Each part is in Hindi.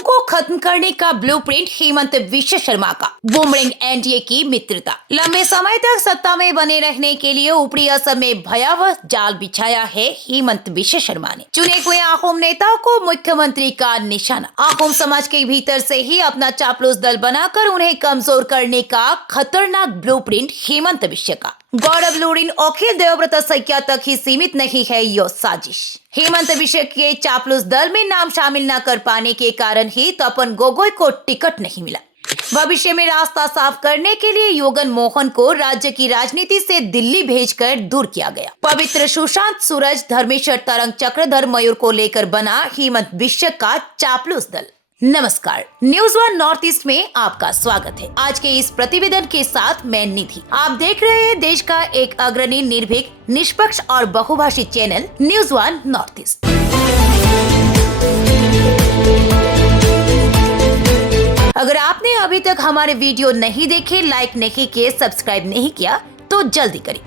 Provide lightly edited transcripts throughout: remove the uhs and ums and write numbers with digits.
को खत्म करने का ब्लूप्रिंट हिमंत विश्व शर्मा का। बूमरैंग एनडीए की मित्रता। लंबे समय तक सत्ता में बने रहने के लिए ऊपरी असम में भयावह जाल बिछाया है हिमंत विश्व शर्मा ने। चुने हुए आहोम नेताओं को मुख्यमंत्री का निशाना। आहोम समाज के भीतर से ही अपना चापलूस दल बनाकर उन्हें कमजोर करने का खतरनाक ब्लूप्रिंट हिमंत विश्व का। गौरव लूरिन अखिल देवव्रत सैकिया तक ही सीमित नहीं है यह साजिश। हेमंत विश्व के चापलूस दल में नाम शामिल न कर पाने के कारण ही तपन गोगोई को टिकट नहीं मिला। भविष्य में रास्ता साफ करने के लिए योगन मोहन को राज्य की राजनीति से दिल्ली भेजकर दूर किया गया। पवित्र सुशांत सूरज धर्मेश्वर तरंग चक्रधर मयूर को लेकर बना हिमंत विश्व का चापलूस दल। नमस्कार, न्यूज वन नॉर्थ ईस्ट में आपका स्वागत है। आज के इस प्रतिवेदन के साथ मैं निधि। आप देख रहे हैं देश का एक अग्रणी, निर्भीक, निष्पक्ष और बहुभाषी channel news one north east. अगर आपने अभी तक हमारे वीडियो नहीं देखे, लाइक नहीं किए, सब्सक्राइब नहीं किया तो जल्दी करें,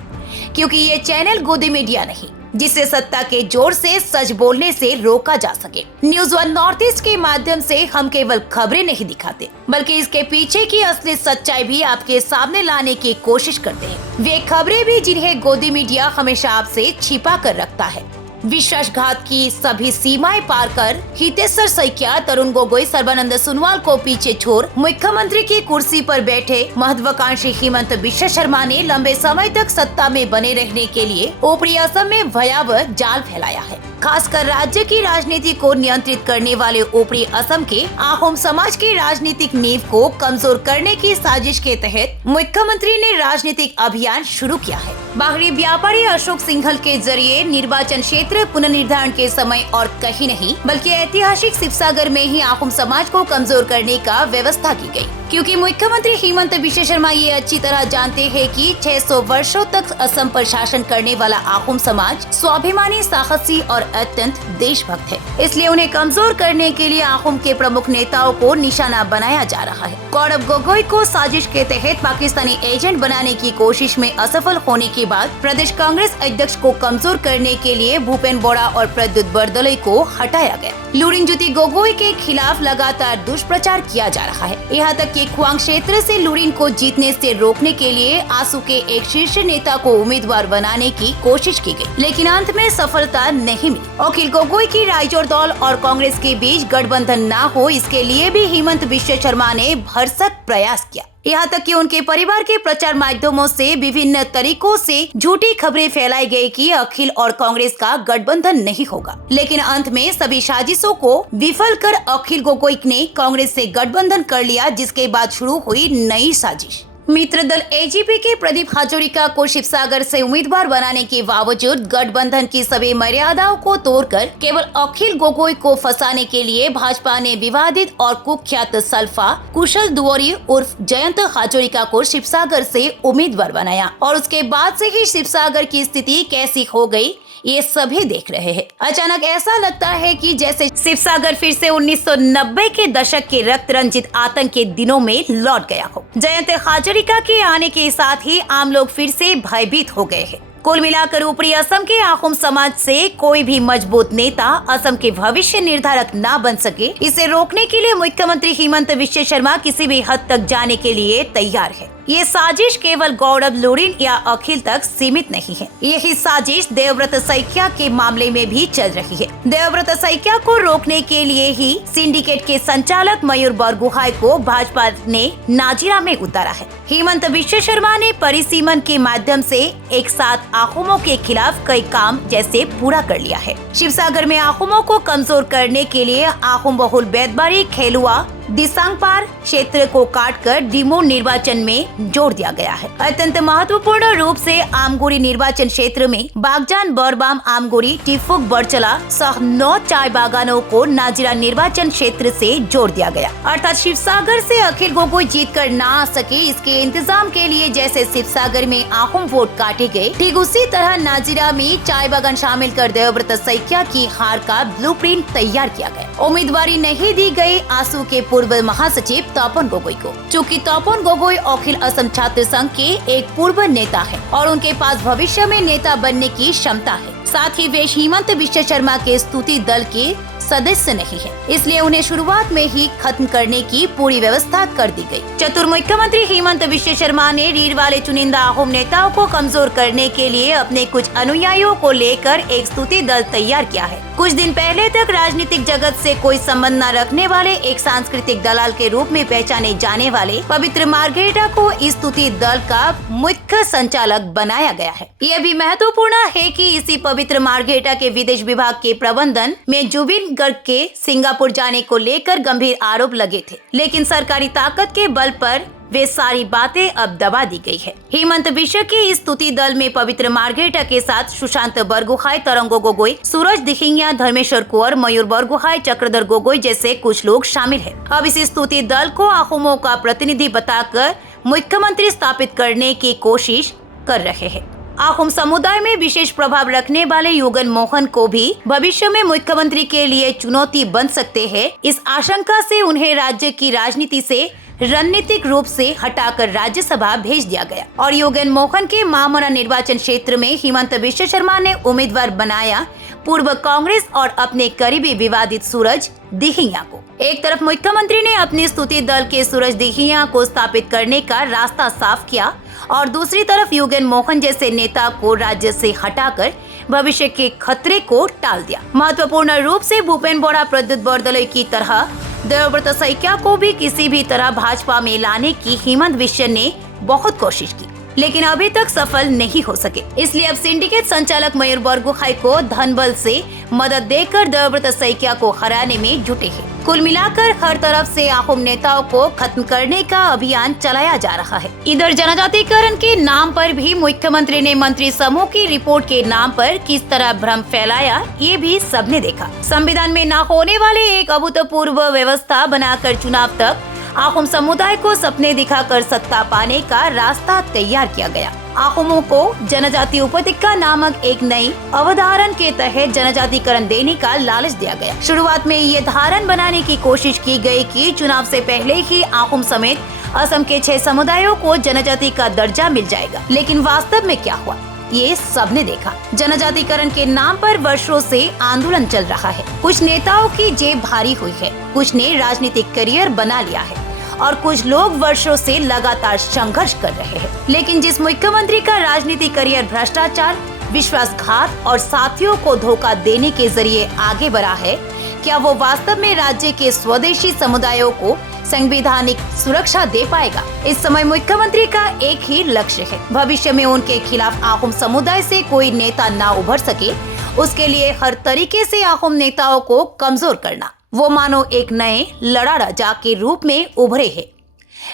क्योंकि ये चैनल गोदी मीडिया नहीं जिसे सत्ता के जोर से सच बोलने से रोका जा सके। न्यूज वन नॉर्थ ईस्ट के माध्यम से हम केवल खबरें नहीं दिखाते, बल्कि इसके पीछे की असली सच्चाई भी आपके सामने लाने की कोशिश करते हैं। वे खबरें भी जिन्हें गोदी मीडिया हमेशा आपसे छिपा कर रखता है। विश्वासघात की सभी सीमाएं पार कर हितेश्वर सैकिया, तरुण गोगोई, सर्बानंद सोनोवाल को पीछे छोड़ मुख्यमंत्री की कुर्सी पर बैठे महत्वाकांक्षी हिमंत विश्व शर्मा ने लंबे समय तक सत्ता में बने रहने के लिए ऊपरी असम में भयावह जाल फैलाया है। खासकर राज्य की राजनीति को नियंत्रित करने वाले ऊपरी असम के आहोम समाज की राजनीतिक नींव को कमजोर करने की साजिश के तहत मुख्यमंत्री ने राजनीतिक अभियान शुरू किया है। बाहरी व्यापारी अशोक सिंघल के जरिए निर्वाचन क्षेत्र पुनर्निर्धारण के समय और कहीं नहीं बल्कि ऐतिहासिक शिवसागर में ही आहोम समाज को कमजोर करने का व्यवस्था की गई, क्योंकि मुख्यमंत्री हिमंत विश्व शर्मा ये अच्छी तरह जानते हैं कि 600 वर्षों तक असम पर शासन करने वाला आहोम समाज स्वाभिमानी, साहसी और अत्यंत देशभक्त है। इसलिए उन्हें कमजोर करने के लिए आहोम के प्रमुख नेताओं को निशाना बनाया जा रहा है। गौरव गोगोई को साजिश के तहत पाकिस्तानी एजेंट बनाने की कोशिश में असफल होने के बाद प्रदेश कांग्रेस अध्यक्ष को कमजोर करने के लिए भूपेन बोरा और प्रद्युत बरदलोई को हटाया गया। लुरिन ज्योति गोगोई के खिलाफ लगातार दुष्प्रचार किया जा रहा है। यहाँ तक कि खुआंग क्षेत्र से लुरिन को जीतने से रोकने के लिए आसू के एक शीर्ष नेता को उम्मीदवार बनाने की कोशिश की गई, लेकिन अंत में सफलता नहीं मिली। अखिल गोगोई की राइजोर दल और कांग्रेस के बीच गठबंधन न हो, इसके लिए भी हिमंत विश्व शर्मा ने भरसक प्रयास किया। यहाँ तक कि उनके परिवार के प्रचार माध्यमों से विभिन्न तरीकों से झूठी खबरें फैलाई गई कि अखिल और कांग्रेस का गठबंधन नहीं होगा, लेकिन अंत में सभी साजिशों को विफल कर अखिल गोगोई ने कांग्रेस से गठबंधन कर लिया, जिसके बाद शुरू हुई नई साजिश। मित्र दल एजीपी के प्रदीप हाजोरिका को शिवसागर से उम्मीदवार बनाने के बावजूद गठबंधन की सभी मर्यादाओं को तोड़कर केवल अखिल गोगोई को फंसाने के लिए भाजपा ने विवादित और कुख्यात सल्फा कुशल दुआरी उर्फ जयंत हाजोरिका को शिवसागर से उम्मीदवार बनाया, और उसके बाद से ही शिवसागर की स्थिति कैसी हो गई ये सभी देख रहे हैं। अचानक ऐसा लगता है कि जैसे शिवसागर फिर से 1990 के दशक के रक्त रंजित आतंक के दिनों में लौट गया हो। जयंत हाजरिका के आने के साथ ही आम लोग फिर से भयभीत हो गए हैं। कुल मिलाकर ऊपरी असम के आहोम समाज से कोई भी मजबूत नेता असम के भविष्य निर्धारक न बन सके, इसे रोकने के लिए मुख्यमंत्री हिमंत विश्व शर्मा किसी भी हद तक जाने के लिए तैयार है। ये साजिश केवल गौरव लूरिन या अखिल तक सीमित नहीं है। यही साजिश देवव्रत सैकिया के मामले में भी चल रही है। देवव्रत सैकिया को रोकने के लिए ही सिंडिकेट के संचालक मयूर बरगुहाई को भाजपा ने नाजिरा में उतारा है। हिमंत विश्व शर्मा ने परिसीमन के माध्यम से एक साथ आहोमों के खिलाफ कई काम जैसे पूरा कर लिया है। शिवसागर में आहोमों को कमजोर करने के लिए आहोम बहुल बेदबारी, खेलुआ, दिसांगपार क्षेत्र को काटकर डिमो निर्वाचन में जोड़ दिया गया है। अत्यंत महत्वपूर्ण रूप से आमगुरी निर्वाचन क्षेत्र में बागजान, बरबाम, आमगुरी, टिफुक, बरचला सह 9 चाय बागानों को नाजिरा निर्वाचन क्षेत्र से जोड़ दिया गया। अर्थात शिवसागर से अखिल गोगोई जीत कर न आ सके, इसके इंतजाम के लिए जैसे शिवसागर में आहोम वोट काटे गए, ठीक उसी तरह नाजिरा में चाय बागान शामिल कर देवव्रत सैकिया की हार का ब्लूप्रिंट तैयार किया गया। उम्मीदवारी नहीं दी गई आसू के पूर्व महासचिव तपन गोगोई को। चूँकि तपन गोगोई अखिल असम छात्र संघ के एक पूर्व नेता है और उनके पास भविष्य में नेता बनने की क्षमता है। साथ ही वे हिमंत विश्व शर्मा के स्तुति दल के सदस्य नहीं है, इसलिए उन्हें शुरुआत में ही खत्म करने की पूरी व्यवस्था कर दी गई। चतुर मुख्यमंत्री हेमंत बिश्व शर्मा ने रीढ़ वाले चुनिंदा आहोम नेताओं को कमजोर करने के लिए अपने कुछ अनुयायियों को लेकर एक स्तुति दल तैयार किया है। कुछ दिन पहले तक राजनीतिक जगत से कोई संबंध न रखने वाले एक सांस्कृतिक दलाल के रूप में पहचाने जाने वाले पवित्र मार्घेटा को इस स्तुति दल का मुख्य संचालक बनाया गया है। यह भी महत्वपूर्ण है कि इसी पवित्र मार्घेटा के विदेश विभाग के प्रबंधन में जुबिन गर्ग के सिंगापुर जाने को लेकर गंभीर आरोप लगे थे, लेकिन सरकारी ताकत के बल पर वे सारी बातें अब दबा दी गई है। हेमंत बिश्व के इस स्तुति दल में पवित्र मार्घेटा के साथ सुशांत बरगुहाई, तरंगो गोगोई, सूरज दिखिंगिया, धर्मेश्वर कुंवर, मयूर बरगुहाई, चक्रधर गोगोई जैसे कुछ लोग शामिल हैं। अब इस स्तुति दल को आहोमों का प्रतिनिधि बताकर मुख्यमंत्री स्थापित करने की कोशिश कर रहे हैं। आहोम समुदाय में विशेष प्रभाव रखने वाले युगन मोहन को भी भविष्य में मुख्यमंत्री के लिए चुनौती बन सकते हैं। इस आशंका से उन्हें राज्य की राजनीति से रणनीतिक रूप से हटाकर राज्यसभा भेज दिया गया और योगन मोहन के मामरा निर्वाचन क्षेत्र में हेमंत बिश्व शर्मा ने उम्मीदवार बनाया पूर्व कांग्रेस और अपने करीबी विवादित सूरज दिखिंगिया को। एक तरफ मुख्यमंत्री ने अपनी स्तुति दल के सूरज दिखिंगिया को स्थापित करने का रास्ता साफ किया और दूसरी तरफ योगन मोहन जैसे नेता को राज्य से हटाकर भविष्य के खतरे को टाल दिया। महत्वपूर्ण रूप से भूपेन बोरा, प्रद्युत बरदलोई की तरह देवव्रत सैकिया को भी किसी भी तरह भाजपा में लाने की हेमंत बिश्व ने बहुत कोशिश की, लेकिन अभी तक सफल नहीं हो सके। इसलिए अब सिंडिकेट संचालक मयूर बरगुहाई को धन बल से मदद देकर देवव्रत सैकिया को हराने में जुटे हैं। कुल मिलाकर हर तरफ से आहोम नेताओं को खत्म करने का अभियान चलाया जा रहा है। इधर जनजातीकरण के नाम पर भी मुख्यमंत्री ने मंत्री समूह की रिपोर्ट के नाम पर किस तरह भ्रम फैलाया, ये भी सबने देखा। संविधान में न होने वाले एक अभूतपूर्व व्यवस्था बनाकर चुनाव तक आहोम समुदाय को सपने दिखाकर सत्ता पाने का रास्ता तैयार किया गया। आहोमों को जनजाति उपत्यका नामक एक नई अवधारण के तहत जनजातिकरण देने का लालच दिया गया। शुरुआत में ये धारण बनाने की कोशिश की गई कि चुनाव से पहले ही आहोम समेत असम के 6 समुदायों को जनजाति का दर्जा मिल जाएगा, लेकिन वास्तव में क्या हुआ ये सबने देखा। जनजातिकरण के नाम पर वर्षों से आंदोलन चल रहा है। कुछ नेताओं की जेब भारी हुई है, कुछ ने राजनीतिक करियर बना लिया है और कुछ लोग वर्षों से लगातार संघर्ष कर रहे हैं। लेकिन जिस मुख्यमंत्री का राजनीतिक करियर भ्रष्टाचार, विश्वासघात और साथियों को धोखा देने के जरिए आगे बढ़ा है, क्या वो वास्तव में राज्य के स्वदेशी समुदायों को संवैधानिक सुरक्षा दे पाएगा? इस समय मुख्यमंत्री का एक ही लक्ष्य है, भविष्य में उनके खिलाफ आहोम समुदाय से कोई नेता ना उभर सके, उसके लिए हर तरीके से आहोम नेताओं को कमजोर करना। वो मानो एक नए लड़ा राजा के रूप में उभरे हैं,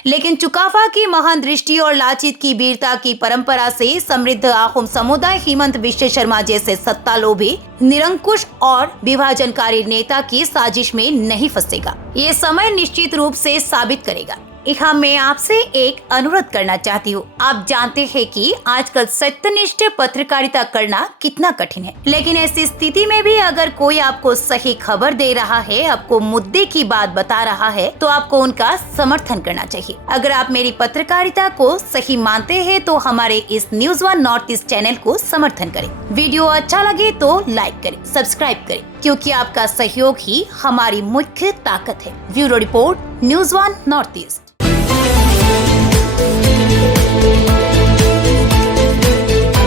लेकिन चुकाफा की महान दृष्टि और लाचित की वीरता की परंपरा से समृद्ध आहोम समुदाय हेमंत बिश्व शर्मा जैसे सत्ता लोभी, निरंकुश और विभाजनकारी नेता की साजिश में नहीं फंसेगा। ये समय निश्चित रूप से साबित करेगा। यहाँ मैं आपसे एक अनुरोध करना चाहती हूँ। आप जानते हैं कि आजकल सत्यनिष्ठ पत्रकारिता करना कितना कठिन है, लेकिन ऐसी स्थिति में भी अगर कोई आपको सही खबर दे रहा है, आपको मुद्दे की बात बता रहा है, तो आपको उनका समर्थन करना चाहिए। अगर आप मेरी पत्रकारिता को सही मानते हैं तो हमारे इस news one north east channel को समर्थन करें। वीडियो अच्छा लगे तो लाइक करें, सब्सक्राइब करें, क्योंकि आपका सहयोग ही हमारी मुख्य ताकत है। Bureau report, news one north east.